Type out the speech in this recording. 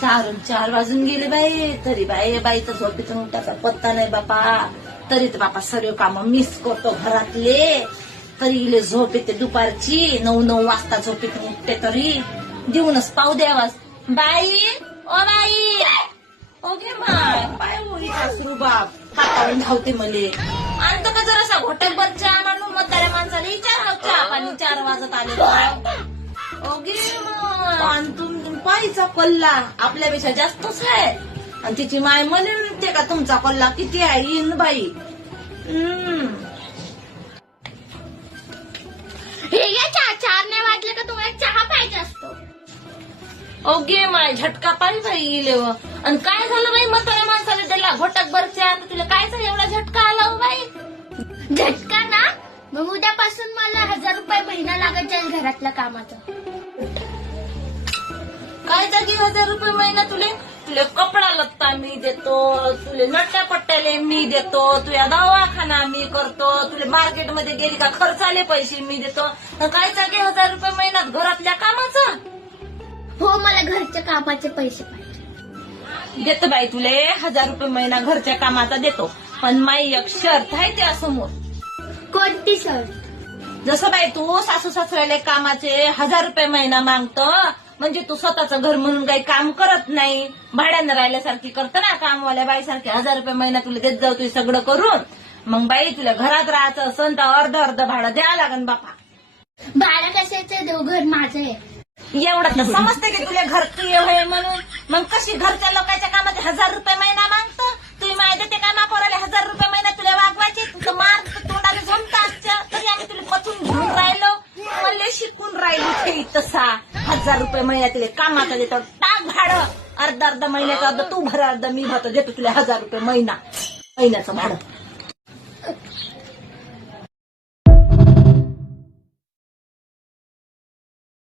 चार वाजून गेले बाई, तरी बाई तर झोपेतून उठायचा पत्ता नाही बापा. तरी तर बापा सर्व काम मिस करतो घरातले. तरी इले झोप येते दुपारची, 9 वाजता झोपेतून उठते तरी देऊनच पाहू द्यावास. बाई ओ बाई ओके माय पाय होई सासरू बाप हातावून धावते मले. आणतो का जरासा घोटकभर चहा म्हणून म्हाताऱ्या माणसाला विचार चहा पाणी 4 वाजत आले. ओगे मग पायचा कल्ला आपल्यापेक्षा जास्तच आहे. आणि तिची माय म्हणे म्हणते का तुमचा कल्ला किती आहे इन बाई. हे घ्या चहा. 4 नाही वाजले का तुम्हाला चहा पाहिजे असतो. ओगे माय झटका पाणी बाई गेले. आणि काय झालं बाई म्हाताऱ्या माणसाला त्याला घोटकभर चहा, तुला काय झालं एवढा झटका आला हो बाई. झटका ना, मग उद्यापासून मला 1000 रुपये महिना लागत जाईल घरातल्या कामाचा. काय जागी 1000 रुपये महिना तुले कपडा लत्ता मी देतो, तुले नट्या पट्ट्याले मी देतो, तुझ्या दवाखाना मी करतो, तुले मार्केटमध्ये गेली का खर्चाले पैसे मी देतो. काय जागी 1000 रुपये महिन्यात घरातल्या कामाचा. हो, मला घरच्या कामाचे पैसे पाहिजे. देतो बाई तुले 1000 रुपये महिना घरच्या कामाचा देतो. पण माई एक शर्त आहे त्या समोर. कोणती शर्त? जसं बाई तू सासू सासऱ्याला कामाचे 1000 रुपये महिना मागतो, म्हणजे तू स्वतःचं घर म्हणून काही काम करत नाही, भाड्यानं राहिल्यासारखी करतं ना कामवाल्या बाईसारखी. 1000 रुपये महिना तुला देत जाऊ तुझी सगळं करून. मग बाई तुला घरात राहायचं असन तर अर्ध भाडं द्यावं लागन बापा. भाडं कशाचं देऊ, घर माझं आहे. एवढं तर समजते की तुला घर प्रिय होय म्हणून. मग कशी घरच्या लोकांच्या कामाचे 1000 रुपये महिना मागतो. तुम्ही माहिती देते का पोराला 1000 रुपये महिना तुला वागवायचे. तुझं मार तोंडाला जमता असतं तरी आम्ही तुला पथून घेऊन राहिलो. मला शिकून राहिली तसा 1000 रुपये महिना तुला कामाचा देतो. टाक भाडं अर्धा महिन्याचं, अर्ध तू भर अर्ध मी भरतो. देतो तुला 1000 रुपये महिन्याचं भाडं.